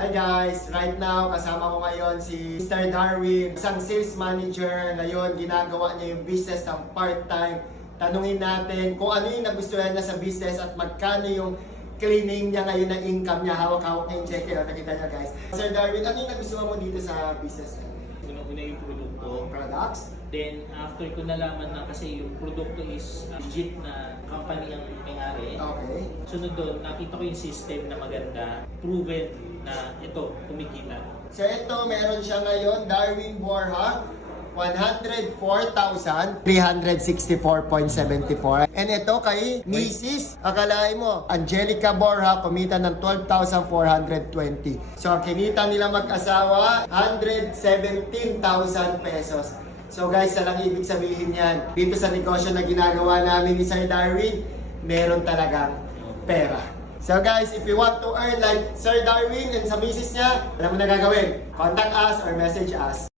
Hi guys! Right now, kasama ko ngayon si Mr. Darwin, isang sales manager. Ngayon, ginagawa niya yung business ng part-time. Tanungin natin kung ano yung nagustuhan niya sa business at magkano yung cleaning niya ngayon na income niya. Hawak-hawak niya yung check. Nakita niya guys. Sir Darwin, ano yung nagustuhan mo dito sa business? Una yung produkto. Products? Then, after ko nalaman na kasi yung produkto is legit na company ang may-ari. Okay. Sunod doon, nakita ko yung system na maganda, proven na ito, kumikita. So ito, meron siya ngayon, Darwin Borja, 104,364.74. And ito kay Mrs. Akalain mo, Angelica Borja, kumita ng 12,420. So ang kinita nila mag-asawa, 117,000 pesos. So guys, lang ibig sabihin yan, dito sa negosyo na ginagawa namin ni Sir Darwin, meron talagang pera. So guys, if you want to earn like Sir Darwin and sa misis niya, alam mo na gagawin. Contact us or message us.